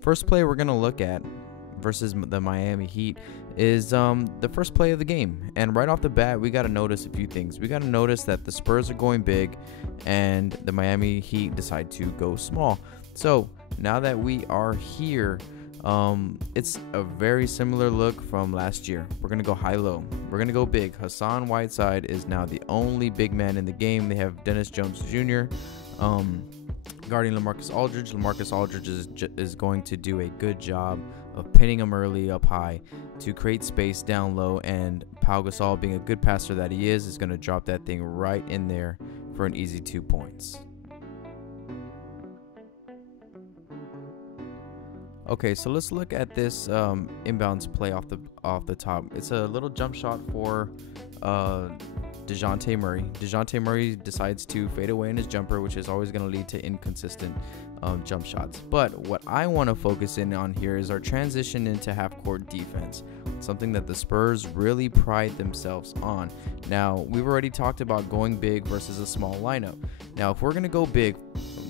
First play we're going to look at versus the Miami Heat is the first play of the game. And right off the bat, we got to notice a few things. We got to notice that the Spurs are going big and the Miami Heat decide to go small. So now that we are here, it's a very similar look from last year. We're going to go high-low. We're going to go big. Hassan Whiteside is now the only big man in the game. They have Dennis Jones Jr. Guarding LaMarcus Aldridge. LaMarcus Aldridge is going to do a good job of pinning him early up high to create space down low, and Pau Gasol, being a good passer that he is going to drop that thing right in there for an easy 2 points. Okay, so let's look at this inbounds play off the top. It's a little jump shot for DeJounte Murray. DeJounte Murray decides to fade away in his jumper, which is always going to lead to inconsistent jump shots. But what I want to focus in on here is our transition into half-court defense, something that the Spurs really pride themselves on. Now, we've already talked about going big versus a small lineup. Now, if we're going to go big,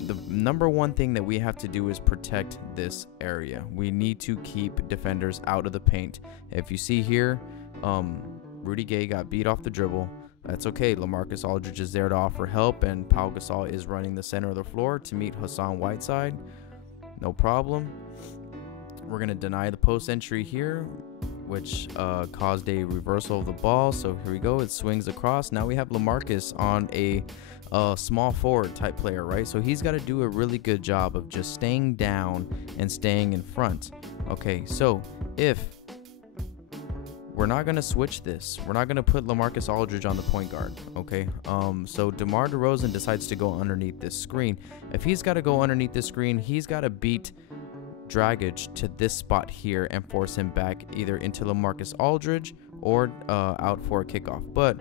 the number one thing that we have to do is protect this area. We need to keep defenders out of the paint. If you see here, Rudy Gay got beat off the dribble. That's okay. LaMarcus Aldridge is there to offer help, and Pau Gasol is running the center of the floor to meet Hassan Whiteside. No problem. We're going to deny the post entry here, which caused a reversal of the ball. So here we go. It swings across. Now we have LaMarcus on a small forward type player, right? So he's got to do a really good job of just staying down and staying in front. Okay, so if we're not going to switch this, we're not going to put LaMarcus Aldridge on the point guard, okay? So DeMar DeRozan decides to go underneath this screen. If he's got to go underneath this screen, he's got to beat Dragic to this spot here and force him back either into LaMarcus Aldridge or out for a kickoff. But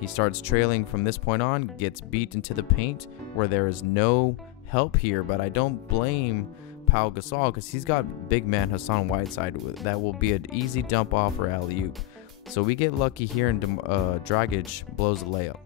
he starts trailing from this point on, gets beat into the paint where there is no help here. But I don't blame Pau Gasol because he's got big man Hassan Whiteside. That will be an easy dump off or alley-oop. So we get lucky here, and Dragic blows the layup.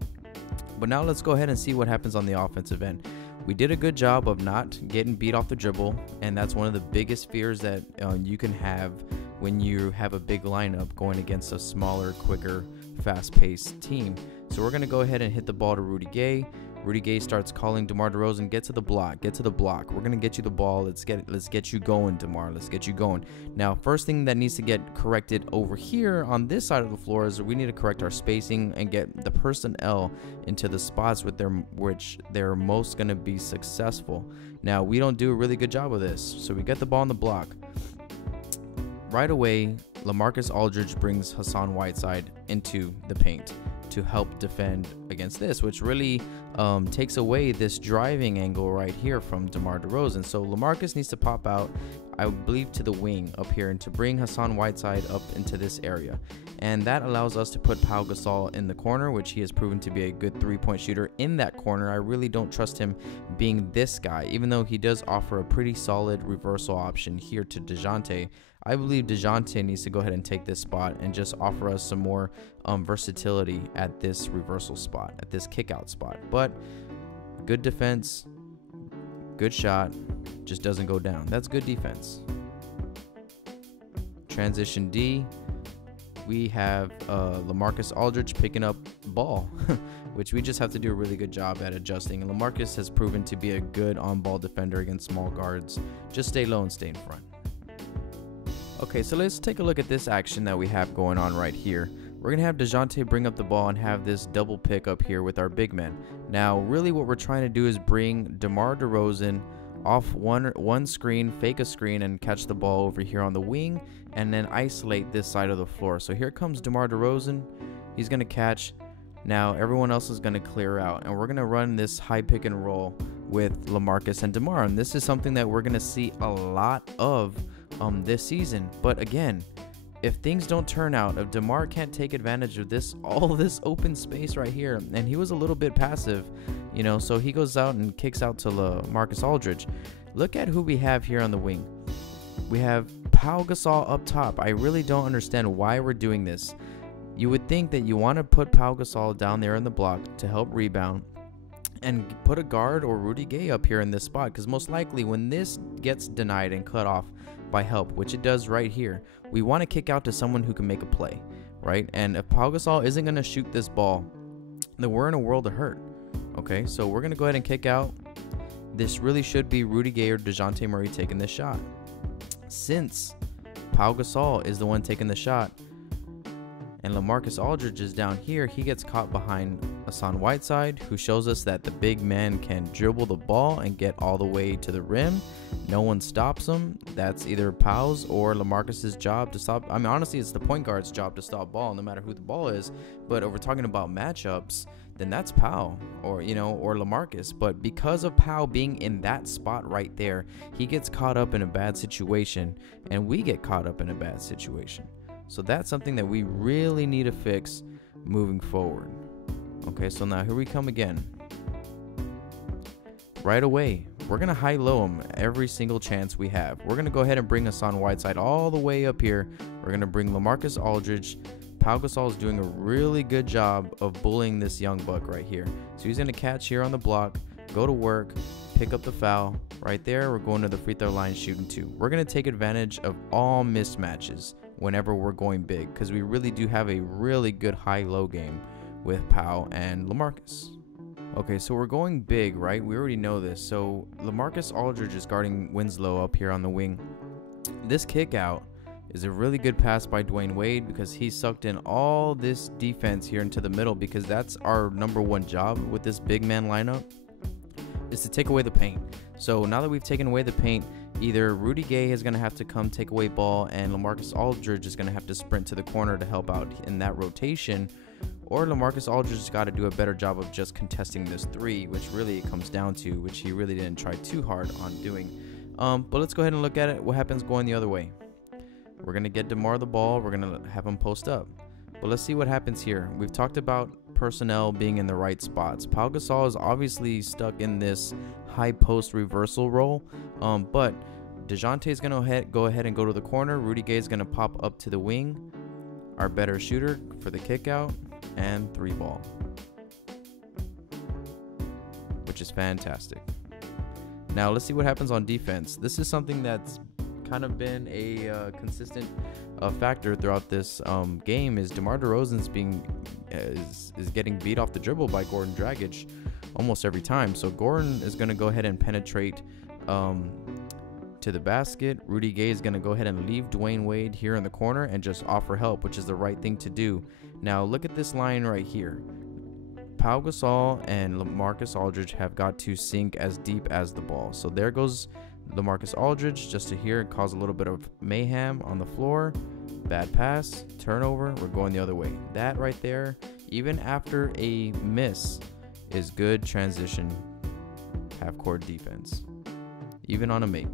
But now let's go ahead and see what happens on the offensive end. We did a good job of not getting beat off the dribble, and that's one of the biggest fears that you can have when you have a big lineup going against a smaller, quicker, fast-paced team. So we're going to go ahead and hit the ball to Rudy Gay. Rudy Gay starts calling DeMar DeRozan, get to the block. We're going to get you the ball. Let's get you going, DeMar. Let's get you going. Now, first thing that needs to get corrected over here on this side of the floor is we need to correct our spacing and get the personnel into the spots which they're most going to be successful. Now, we don't do a really good job of this. So we get the ball on the block. Right away, LaMarcus Aldridge brings Hassan Whiteside into the paint to help defend against this, which really takes away this driving angle right here from DeMar DeRozan. So LaMarcus needs to pop out, I believe, to the wing up here and to bring Hassan Whiteside up into this area. And that allows us to put Pau Gasol in the corner, which he has proven to be a good three-point shooter in that corner. I really don't trust him being this guy, even though he does offer a pretty solid reversal option here to DeJounte. I believe DeJounte needs to go ahead and take this spot and just offer us some more versatility at this reversal spot, at this kick-out spot. But good defense, good shot, just doesn't go down. That's good defense. Transition D, we have LaMarcus Aldridge picking up ball, which we just have to do a really good job at adjusting. And LaMarcus has proven to be a good on-ball defender against small guards. Just stay low and stay in front. Okay, so let's take a look at this action that we have going on right here. We're going to have DeJounte bring up the ball and have this double pick up here with our big men. Now, really what we're trying to do is bring DeMar DeRozan off one screen, fake a screen, and catch the ball over here on the wing, and then isolate this side of the floor. So here comes DeMar DeRozan. He's going to catch. Now, everyone else is going to clear out, and we're going to run this high pick and roll with LaMarcus and DeMar. And this is something that we're going to see a lot of this season. But again, if things don't turn out, if DeMar can't take advantage of all this open space right here, and he was a little bit passive, so he goes out and kicks out to LaMarcus Aldridge. Look at who we have here on the wing. We have Pau Gasol up top. I really don't understand why we're doing this. You would think that you want to put Pau Gasol down there in the block to help rebound and put a guard or Rudy Gay up here in this spot, because most likely when this gets denied and cut off by help, which it does right here, we want to kick out to someone who can make a play, right? And if Pau Gasol isn't going to shoot this ball, then we're in a world of hurt. Okay, so we're going to go ahead and kick out. This really should be Rudy Gay or DeJounte Murray taking this shot. Since Pau Gasol is the one taking the shot and LaMarcus Aldridge is down here, he gets caught behind Hassan Whiteside, who shows us that the big man can dribble the ball and get all the way to the rim. No one stops him. That's either Pau's or LaMarcus's job to stop. I mean, honestly, it's the point guard's job to stop ball, no matter who the ball is. But if we're talking about matchups, then that's Pau or LaMarcus. But because of Pau being in that spot right there, he gets caught up in a bad situation, and we get caught up in a bad situation. So that's something that we really need to fix moving forward. Okay, so now here we come again. Right away, we're going to high-low him every single chance we have. We're going to go ahead and bring Hassan Whiteside all the way up here. We're going to bring LaMarcus Aldridge. Pau Gasol is doing a really good job of bullying this young buck right here. So he's going to catch here on the block, go to work, pick up the foul. Right there, we're going to the free throw line shooting 2. We're going to take advantage of all mismatches whenever we're going big, because we really do have a really good high-low game with Pau and LaMarcus. Okay, so we're going big, right? We already know this. So LaMarcus Aldridge is guarding Winslow up here on the wing. This kick out is a really good pass by Dwayne Wade, because he sucked in all this defense here into the middle, because that's our #1 job with this big man lineup, is to take away the paint. So now that we've taken away the paint, either Rudy Gay is going to have to come take away ball, and LaMarcus Aldridge is going to have to sprint to the corner to help out in that rotation, or LaMarcus Aldridge has got to do a better job of just contesting this 3, which really it comes down to, which he really didn't try too hard on doing. But let's go ahead and look at it. What happens going the other way? We're going to get DeMar the ball. We're going to have him post up. But let's see what happens here. We've talked about personnel being in the right spots. Pau Gasol is obviously stuck in this high post reversal role, but DeJounte is going to go ahead and go to the corner. Rudy Gay is going to pop up to the wing, our better shooter for the kick out and 3 ball, which is fantastic. Now let's see what happens on defense. This is something that's kind of been a consistent factor throughout this game, is DeMar DeRozan's is getting beat off the dribble by Goran Dragic almost every time. So Goran is going to go ahead and penetrate to the basket. Rudy Gay is going to go ahead and leave Dwayne Wade here in the corner and just offer help, which is the right thing to do. Now look at this line right here. Pau Gasol and LaMarcus Aldridge have got to sink as deep as the ball. So there goes LaMarcus Aldridge just to here cause a little bit of mayhem on the floor. Bad pass, turnover, we're going the other way. That right there, even after a miss, is good transition half-court defense, even on a make.